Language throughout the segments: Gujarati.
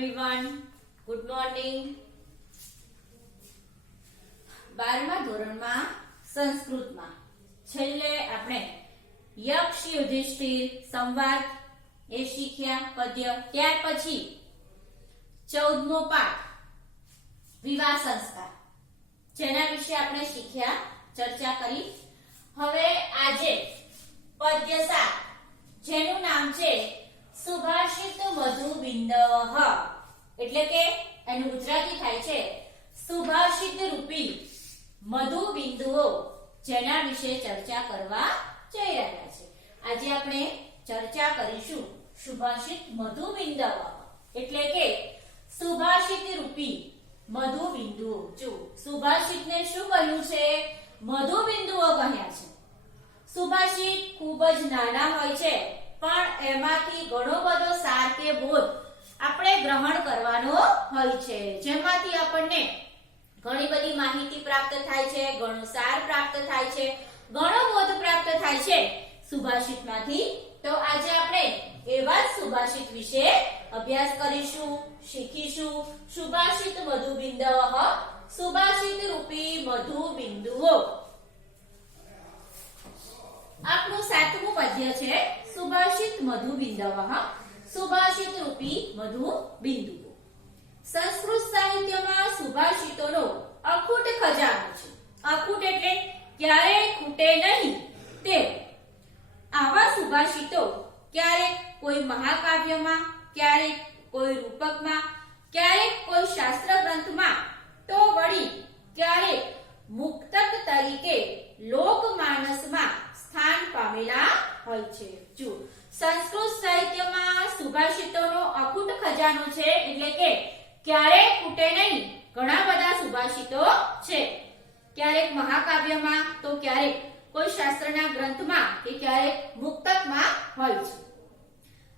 એવરીવન ગુડ મોર્નિંગ બારમા ધોરણમાં, સંસ્કૃતમાં. છેલ્લે આપણે યક્ષ યુધિષ્ઠિર, સંવાદ, એ શીખ્યા, પદ્ય. ત્યાર પછી ચૌદમો પાઠ, વિવાહ સંસ્કાર. જેના વિશે આપણે શીખ્યા, ચર્ચા કરી. હવે આજે પદ્ય સાત, જેનું નામ છે સુભાષિત મધુ બિંદવ એટલે કે એનું ગુજરાતી થાય છે. સુભાષિત રૂપી મધુ બિંદુઓ, જેના વિશે ચર્ચા કરવા જઈ રહ્યા છે. આજે આપણે ચર્ચા કરીશું સુભાષિત મધુ બિંદવ એટલે કે સુભાષિત રૂપી મધુ બિંદુઓ. જો સુભાષિતને શું કહ્યું છે? મધુ બિંદુઓ કહ્યા છે. સુભાષિત ખૂબ જ નાના હોય છે. પણ એમાંથી ઘણો બધો સાર કે બોધ આપણે ગ્રહણ કરવાનો હોય છે. જેમાંથી આપણને ઘણી બધી માહિતી પ્રાપ્ત થાય છે, ઘણો સાર પ્રાપ્ત થાય છે, ઘણો બોધ પ્રાપ્ત થાય છે સુભાષિતમાંથી. તો આજે આપણે એવા જ સુભાષિત વિશે અભ્યાસ કરીશું, શીખીશું. સુભાષિત મધુ બિંદવ સુભાષિત રૂપી મધુ બિંદુઓ આપણું સાતમું પદ્ય છે સુભાષિત મધુ બિંદવ સુભાષિત રૂપી મધુ બિંદુઓ સંસ્કૃત સાહિત્યમાં સુભાષિતોનો અખૂટ ખજાનો છે। અખૂટ એટલે ક્યારેય ખૂટે નહીં તે આવા સુભાષિતો ક્યારેક કોઈ મહાકાવ્યમાં ક્યારેક કોઈ રૂપકમાં ક્યારેક કોઈ શાસ્ત્ર ગ્રંથમાં તો વળી ક્યારેક મુક્તક તરીકે લોકમાનસમાં સ્થાન પામેલા હોય છે। જો સંસ્કૃત સાહિત્યમાં સુભાષિતોનો અખૂટ ખજાનો છે એટલે કે ક્યારે ખૂટે નહીં. ઘણા બધા સુભાષિતો છે. ક્યારેક મહાકાવ્યમાં તો ક્યારેક કોઈ શાસ્ત્રના ગ્રંથમાં કે ક્યારેક મુક્તકમાં હોય છે.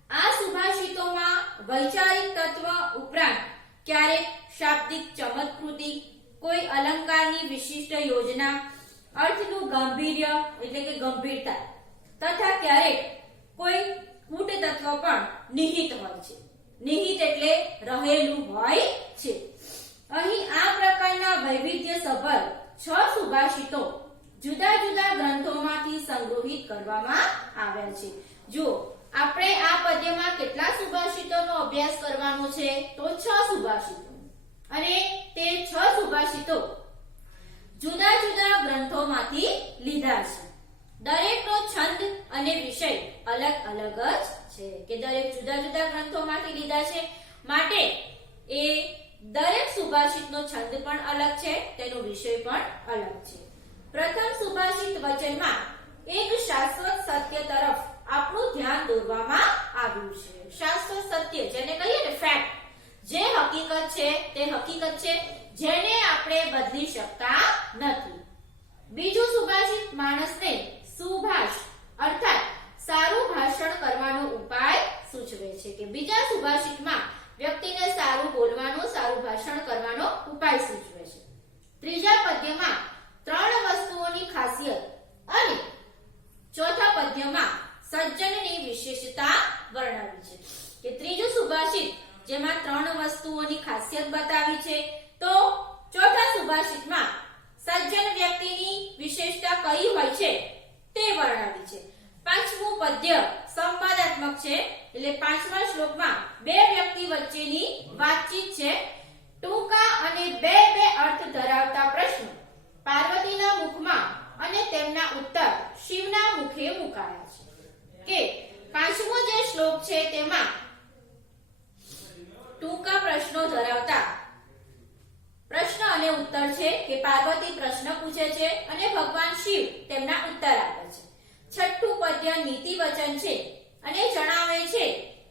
આ સુભાષિતોમાં વૈચારિક તત્વ ઉપરાંત ક્યારેક શાબ્દિક ચમત્કૃતિ, કોઈ અલંકારની વિશિષ્ટ યોજના, અર્થનું ગાંભીર્ય એટલે કે ગંભીરતા, તથા ક્યારેક તત્વ પણ નિહિત હોય છે. નિહિત એટલે રહેલું હોય છે. અહીં આ પ્રકારના વૈવિધ્ય સભર છ સુભાષિતો જુદા જુદા ગ્રંથોમાંથી સંગ્રહિત કરવામાં આવ્યા છે. જો આપણે આ પદ્યમાં કેટલા સુભાષિતોનો અભ્યાસ કરવાનો છે? તો છ સુભાષિતો. અને તે છ સુભાષિતો જુદા જુદા ગ્રંથોમાંથી લીધા છે. દરેકનો છંદ અને વિષય અલગ અલગ જ છે, કે દરેક જુદા જુદા ગ્રંથોમાંથી લીધા છે. માટે એ દરેક સુભાષિતનો છંદ પણ અલગ છે, તેનો વિષય પણ અલગ છે. પ્રથમ સુભાષિત વચનમાં એક શાશ્વત સત્ય તરફ આપણું ધ્યાન દોરવામાં આવ્યું છે. શાશ્વત સત્ય, જેને કહીએ ને ફેક્ટ જે હકીકત છે, તે હકીકત છે, જેને આપણે બદલી શકતા નથી. બીજું સુભાષિત માણસને સુભાષ અર્થાત સારું ભાષણ કરવાનો ઉપાય સૂચવે છે કે બીજા સુભાષિતમાં વ્યક્તિને સારું બોલવાનો, સારું ભાષણ કરવાનો ઉપાય સૂચવે છે. ત્રીજા પદ્યમાં ત્રણ વસ્તુઓની ખાસિયત અને ચોથા પદ્યમાં સજ્જનની વિશેષતા વર્ણવી છે. કે ત્રીજું સુભાષિત, જેમાં ત્રણ વસ્તુઓની ખાસિયત બતાવી છે, તો ચોથા સુભાષિતમાં સજ્જન વ્યક્તિની વિશેષતા કઈ હોય છે? તે વર્ણવી છે. પાંચમું પદ્ય સંવાદાત્મક છે. એટલે પાંચમા શ્લોકમાં બે વ્યક્તિ વચ્ચેની વાતચીત છે. ટૂંકા અને બે બે અર્થ ધરાવતા પ્રશ્નો. પાર્વતીના મુખમાં અને તેમના ઉત્તર શિવના મુખે મુકાયા છે. કે પાંચમો જે શ્લોક છે તેમાં ટૂંકા પ્રશ્નો ધરાવતા પ્રશ્ન અને ઉત્તર છે કે પાર્વતી પ્રશ્ન પૂછે છે અને ભગવાન શિવ તેમના ઉત્તર આપે છે. છઠ્ઠું પદ્ય નીતિ વચન છે અને જણાવે છે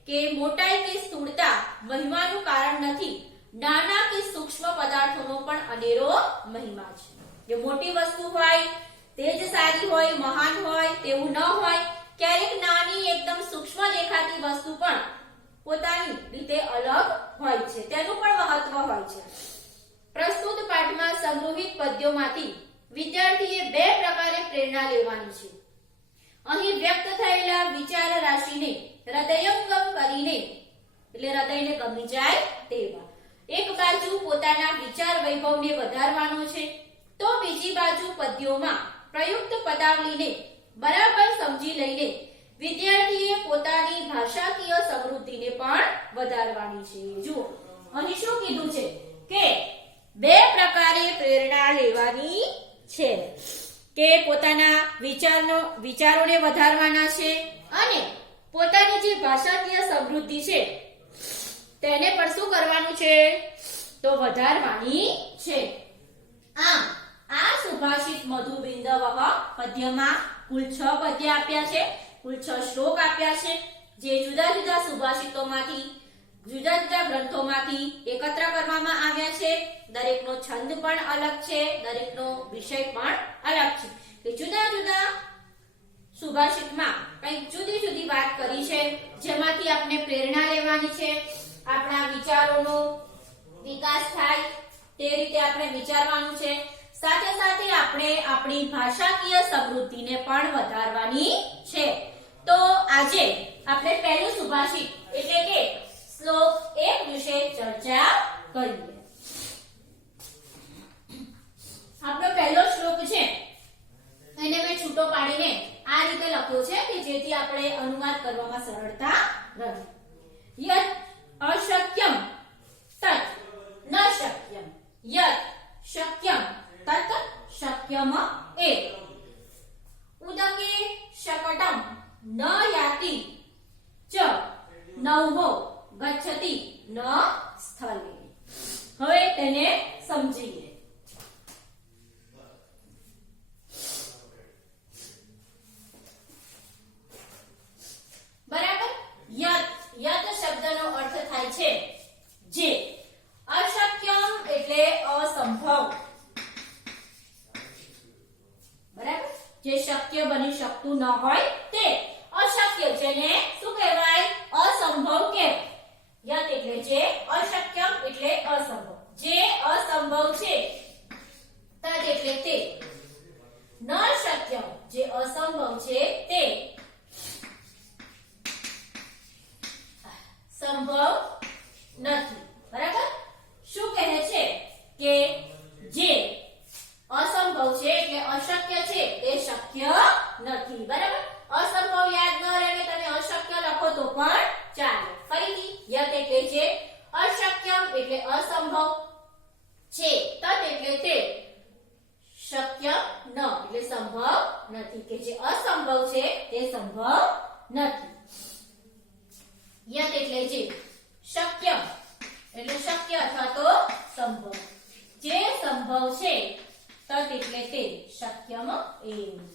કે મોટાઈ કે સ્થૂળતા મહિમાનું કારણ નથી. નાના કે સૂક્ષ્મ પદાર્થોનો પણ અનેરો મહિમા છે. જે મોટી વસ્તુ હોય તે જ સારી હોય, મહાન હોય, તેવું ન હોય, ક્યારેક નાની એકદમ સૂક્ષ્મ દેખાતી વસ્તુ પણ પોતાની રીતે અલગ હોય છે. તેનું પણ મહત્વ હોય છે. પ્રસ્તુત પાઠમાં સંગ્રહિત પદ્યોમાંથી વિદ્યાર્થીએ બે પ્રકારે પ્રેરણા લેવાની છે. અહીં વ્યક્ત થયેલા વિચાર રાશિને હૃદયંગમ કરીને, એટલે હૃદયને ગમી જાય તેવા. એક બાજુ પોતાના વિચાર વૈભવને વધારવાનો છે, તો બીજી બાજુ પદ્યોમાં પ્રયુક્ત પદાવલીને બરાબર સમજી લઈને વિદ્યાર્થીએ પોતાની ભાષાકીય સમૃદ્ધિને પણ વધારવાની છે. જુઓ, અહીં શું કીધું છે કે બે પ્રકારે પ્રેરણા લેવાની છે કે પોતાના વિચારનો, વિચારોને વધારવાના છે અને પોતાની જે ભાષાકીય સમૃદ્ધિ છે, તેને પણ શું કરવાનું છે? તો વધારવાની છે. આમ, આ સુભાષિત મધુ બિંદવઃ પદ્યમાં કુલ છ પદ્ય આપ્યા છે. કુલ છ શ્લોક આપ્યા છે. જે જુદા જુદા સુભાષિતોમાંથી જુદા જુદા ગ્રંથોમાંથી એકત્ર કરવામાં આવ્યા છે. દરેકનો છંદ પણ અલગ છે. દરેકનો વિષય પણ અલગ છે. કે જુદા જુદા સુભાષિતમાં કંઈક જુદી જુદી વાત કરી છે, જેમાંથી આપણે પ્રેરણા લેવાની છે. આપણા વિચારોનો વિકાસ થાય, તે રીતે આપણે વિચારવાનું છે. સાથે સાથે આપણે આપણી ભાષાકીય સમૃદ્ધિને પણ વધારવાની છે. તો આજે આપણે પહેલું સુભાષિત એટલે કે શ્લોક એક વિશે ચર્ચા કરીએ. આપણો પહેલો શ્લોક છે, એને મેં છૂટો પાડીને આ રીતે લખ્યો છે કે જેથી આપણે અનુવાદ કરવામાં સરળતા રહે. યત અશક્યમ તત ન શક્યમ. યત શક્યમ તત શક્યમ એ. ઉદકે શકટમ ન યાતિ ચ નવમો ગચ્છતિ ન સ્થલે હવે તેને સમજીએ. બરાબર? યત યત શબ્દનો અર્થ થાય છે જે અશક્યમ એટલે અસંભવ બરાબર જે શક્ય બની શકતું ન હોય તે અશક્ય જેને શું કહેવાય અસંભવ કહેવાય યત એટલે જે અશક્યમ એટલે અસંભવ જે અસંભવ છે તદ એટલે તે ન શક્યમ જે અસંભવ છે તે સંભવ નથી બરાબર શું કહે છે કે જે અસંભવ છે એટલે અશક્ય છે તે શક્ય નથી બરાબર અસંભવ યાદ ન રહે ને તમે અશક્ય લખો તો પણ ચાલે ફરીથી યત એટલે જે અશક્યમ એટલે અસંભવ છે તત એટલે તે શક્ય ન એટલે સંભવ નથી કે જે અસંભવ છે તે સંભવ નથી યત એટલે જે શક્ય. એટલે શક્ય અથવા તો સંભવ. જે સંભવ છે, તત એટલે તે. શક્યમ એવું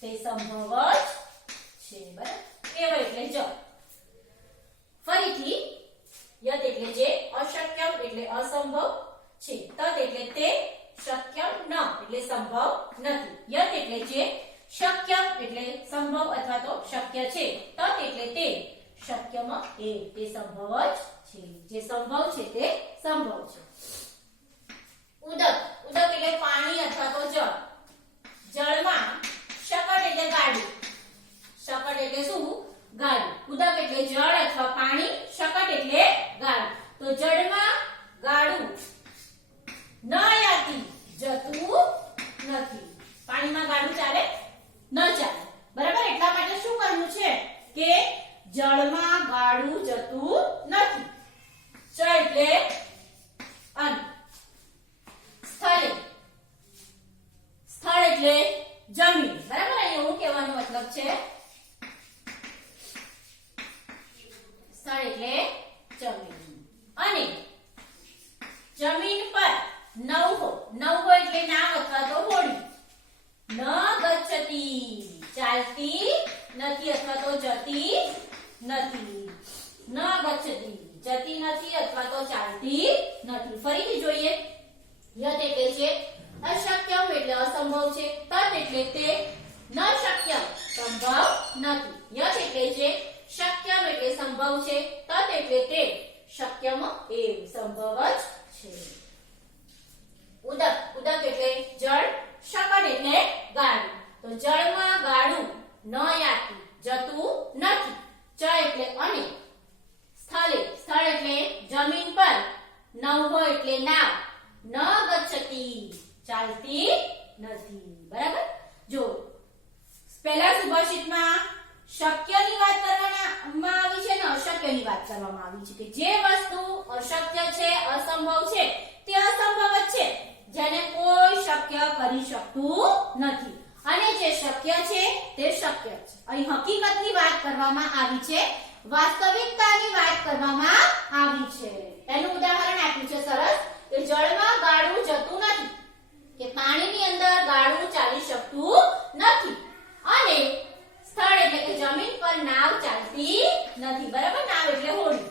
તે સંભવ જ છે, બરાબર? એવ એટલે જ. ફરીથી યત એટલે જે અશક્યમ એટલે અસંભવ છે. તદ એટલે તે શક્ય ન એટલે સંભવ નથી. યત એટલે જે શક્ય એટલે સંભવ અથવા તો શક્ય છે. તત એટલે તે શક્યમ એ તે સંભવ જ છે જે સંભવ છે તે સંભવ છે ઉદક ઉદક એટલે પાણી અથવા તો જળ. જળમાં શકટ એટલે ગાડું. શકટ એટલે શું? ગાડી. ઉદક એટલે જળ અથવા પાણી, શકટ એટલે ગાડી. તો જળમાં ગાડું ન યાતી જતું નથી. પાણીમાં ગાડું ચાલે? ન ચાલે. બરાબર? એટલા માટે શું કરવું છે? કે જળમાં ગાળું જતું નથી. ચ એટલે અન્ન સ્થળે. સ્થળ એટલે જમીન. બરાબર? એવું કહેવાનો મતલબ છે. સ્થળ એટલે જમીન. અને જમીન પર નવહો નવહો એટલે નામ અથવા તો હોડી. ન ગચ્છતી. ચાલતી નથી અથવા તો જતી નથી. ન ગચ્છતી, જતી નથી અથવા તો ચાલતી નથી. ફરીથી જોઈએ. યત એટલે છે, અશક્યમ એટલે અસંભવ છે, તત એટલે તે ન શક્ય સંભવ નથી. યત એટલે છે, શક્યમ એટલે સંભવ છે, તત એટલે તે શક્યમ એ સંભવ જ છે. ઉદક ઉદક એટલે જળ, શકડ એટલે ગાડું તો જળમાં ગાડું ન યાતું, જતું નથી. ચ એટલે અને સ્થળે, સ્થળ એટલે જમીન પર. નવહો એટલે નાવ. ન ગચ્છતી, ચાલતી નથી. બરાબર? જો, પહેલા સુભાષિતમાં શક્યની વાત કરવામાં આવી છે ને અશક્યની વાત કરવામાં આવી છે કે જે વસ્તુ અશક્ય છે, અસંભવ છે, તે અસંભવ જ છે. જેને કોઈ શક્ય કરી શકતું નથી. અને જે શક્ય છે તે શક્ય છે. અહીં હકીકતની વાત કરવામાં આવી છે. વાસ્તવિકતાની વાત કરવામાં આવી છે. એનું ઉદાહરણ આપ્યું છે સરસ, કે જળમાં ગાળું જતું નથી, કે પાણીની અંદર ગાળું ચાલી શકતું નથી, અને સ્થળ એટલે કે જમીન પર નાવ ચાલતી નથી. બરાબર? નાવ એટલે હોડી.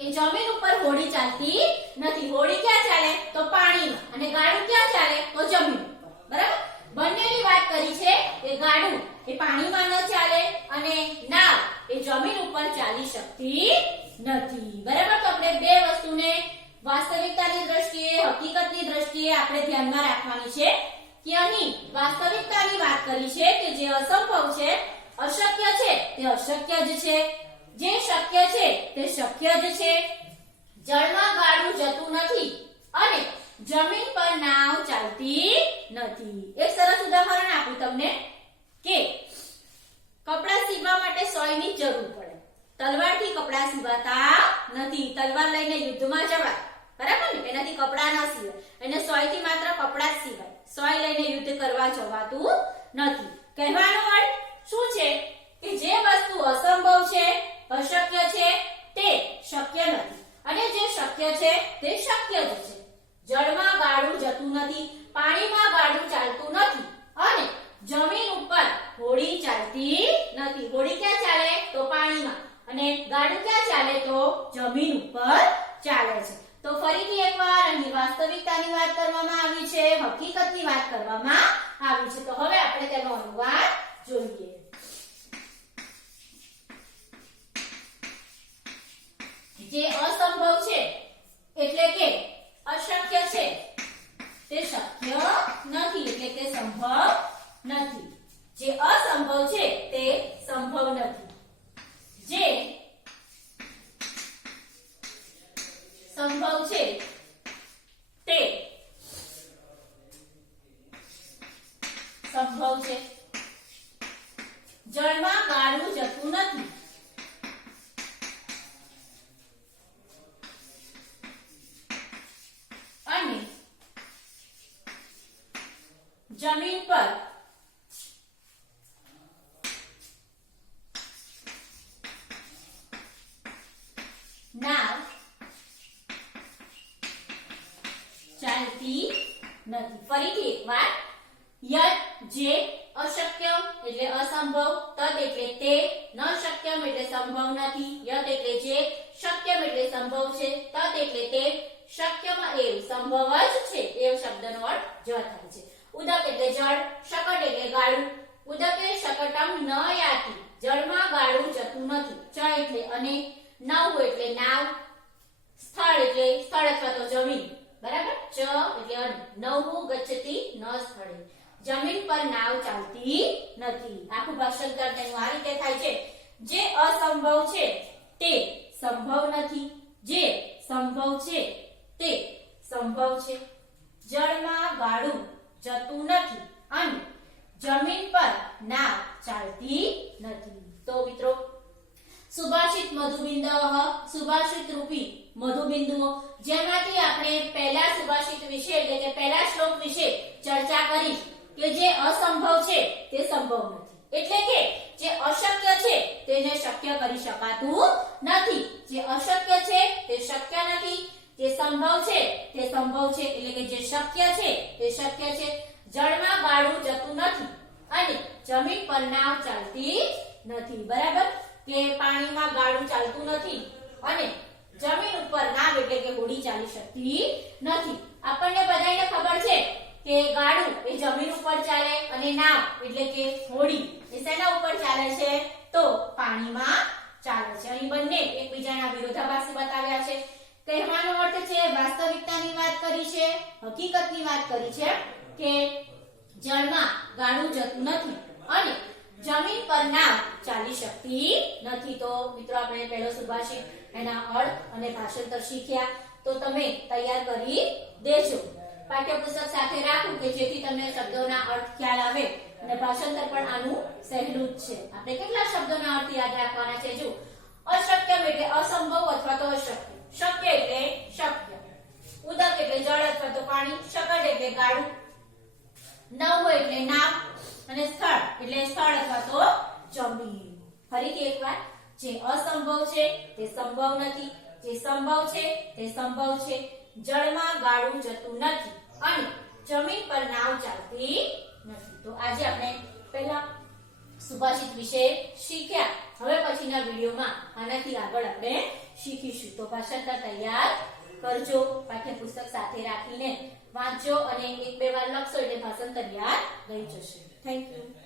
એ જમીન ઉપર હોડી ચાલતી નથી. હોડી ક્યાં ચાલે? તો પાણીમાં. અને ગાળું ક્યાં ચાલે? તો જમીન ઉપર. બરાબર? બંનેની વાત કરી છે કે ગાડું એ પાણીમાં ન ચાલે અને નાવ એ જમીન ઉપર ચાલી શકતી નથી. બરાબર? તો આપણે બે વસ્તુને વાસ્તવિકતાની દ્રષ્ટિએ, હકીકતની દ્રષ્ટિએ આપણે ધ્યાનમાં રાખવાની છે કે અહીં વાસ્તવિકતાની વાત કરી છે કે જે અસંભવ છે, અશક્ય છે, તે અશક્ય જ છે. જે શક્ય છે, તે શક્ય જ છે. જળમાં ગાડું જતું નથી અને જમીન પર નાવ ચાલતી નથી. એક સરસ ઉદાહરણ આપું તમને કે કપડાં સીવવા માટે સોયની જરૂર પડે. તલવારથી કપડાં સીવાતા નથી. તલવાર લઈને યુદ્ધમાં જવાય. બરાબર ને? એનાથી કપડાં ન સીવાય અને સોયથી માત્ર કપડાં જ સીવાય. સોય લઈને યુદ્ધ કરવા જવાતું નથી. કહેવાનો અર્થ શું છે? કે જે વસ્તુ અસંભવ છે, અશક્ય છે, તે શક્ય નથી. અને જે શક્ય છે, તે શક્ય જ છે. જળમાં ગાળું જતું નથી, પાણીમાં ગાળું ચાલતું નથી અને જમીન ઉપર હોડી ચાલતી નથી. હોડી ક્યાં ચાલે? તો પાણીમાં. અને ગાળું ક્યાં ચાલે? તો જમીન ઉપર ચાલે છે. તો ફરીથી એકવાર અહીં વાસ્તવિકતાની વાત કરવામાં આવી છે, હકીકતની વાત કરવામાં આવી છે. તો હવે આપણે તેનો અનુવાદ જોઈએ. જે અસંભવ છે, એટલે કે અશક્ય છે. તે શક્ય નથી, એટલે કે સંભવ નથી. જે અસંભવ છે, તે સંભવ નથી. જે સંભવ છે નથી. ફરીથી એકવાર. યત, જે અશક્ય એટલે અસંભવ. તદ એટલે તે, ન શક્યમ એટલે સંભવ નથી. યત એટલે જે, શક્યમ એટલે સંભવ છે. તદ એટલે તે, શક્યમાં એ સંભવ જ છે. એવ શબ્દનો અર્થ જ થાય છે. ઉદક એટલે જળ, શકટ એટલે ગાળું. ઉદકે શકટમ ન યાતિ. જળમાં ગાળું જતું નથી. ચ એટલે અને નવ એટલે નાવ. સ્થળ એટલે સ્થળ અથવા તો જમીન. બરાબર? ચ એટલે નવું ગચ્છતી ન સ્થળે. જમીન પર નાવ ચાલતી નથી. આખું ભાષાંતર તેનું આ રીતે થાય છે. જે અસંભવ છે, તે સંભવ નથી. જે સંભવ છે, તે સંભવ છે. જળમાં ગાળું જતું નથી અને જમીન પર નાવ ચાલતી નથી. તો મિત્રો સુભાષિત મધુબિંદ સુભાષિત રૂપી મધુબિંદુઓ, જેમાંથી આપણે પહેલા સુભાષિત વિશે એટલે કે પહેલા શ્લોક વિશે ચર્ચા કરી કે જે અસંભવ છે તે સંભવ નથી. એટલે કે જે અશક્ય છે તેને શક્ય કરી શકાતું નથી. જે અશક્ય છે તે શક્ય નથી. જે સંભવ છે તે સંભવ છે. એટલે કે જે શક્ય છે તે શક્ય છે. જળમાં ગાળું જતું નથી અને જમીન પર નાવ ચાલતી નથી. બરાબર? કે પાણીમાં ગાળું ચાલતું નથી અને જમીન ઉપર નાવ એટલે કે હોડી ચાલી શકતી નથી. આપણને બધાને ખબર છે કે ગાળું એ જમીન ઉપર ચાલે અને નાવ એટલે કે હોડી એ શેના ઉપર ચાલે છે? તો પાણીમાં ચાલે છે. અહીં બંને એકબીજાના વિરોધાભાસી બતાવ્યા છે. કહેવાનો અર્થ છે, વાસ્તવિકતાની વાત કરી છે, હકીકતની વાત કરી છે કે જળમાં ગાળું જતું નથી અને જમીન પર નાવ ચાલી શકતી નથી. તો મિત્રો, આપણે પહેલો સુભાષિત એના અર્થ અને ભાષાંતર શીખ્યા. તો તમે તૈયાર કરી દેજો. પાઠ્યપુસ્તક સાથે રાખવું કે જેથી તમને શબ્દોના અર્થ ખ્યાલ આવે અને ભાષાંતર પણ આનું સહેલું જ છે. આપણે કેટલા શબ્દોના અર્થ યાદ રાખવાના છે? જો અશક્ય એટલે અસંભવ અથવા તો અશક્ય. શક્ય એટલે શક્ય. ઉદક એટલે જળ અથવા તો પાણી. શકટ એટલે ગાળું. નવ એટલે નામ અને સ્થળ, એટલે સ્થળ અથવા તો જમીન. ફરીથી એકવાર, જે અસંભવ છે તે સંભવ નથી. જે સંભવ છે તે સંભવ છે. જળમાં ગાળું જતું નથી અને જમીન પર નાવ ચાલતી નથી. તો આજે આપણે પહેલા સુભાષિત વિશે શીખ્યા. હવે પછીના વિડીયોમાં આનાથી આગળ આપણે શીખીશું. તો ભાષાંતર તૈયાર કરજો, પાઠ્યપુસ્તક સાથે રાખીને વાંચજો અને એક બે વાર લખશો એટલે ભાષાંતર તૈયાર રહી જશે. Thank you.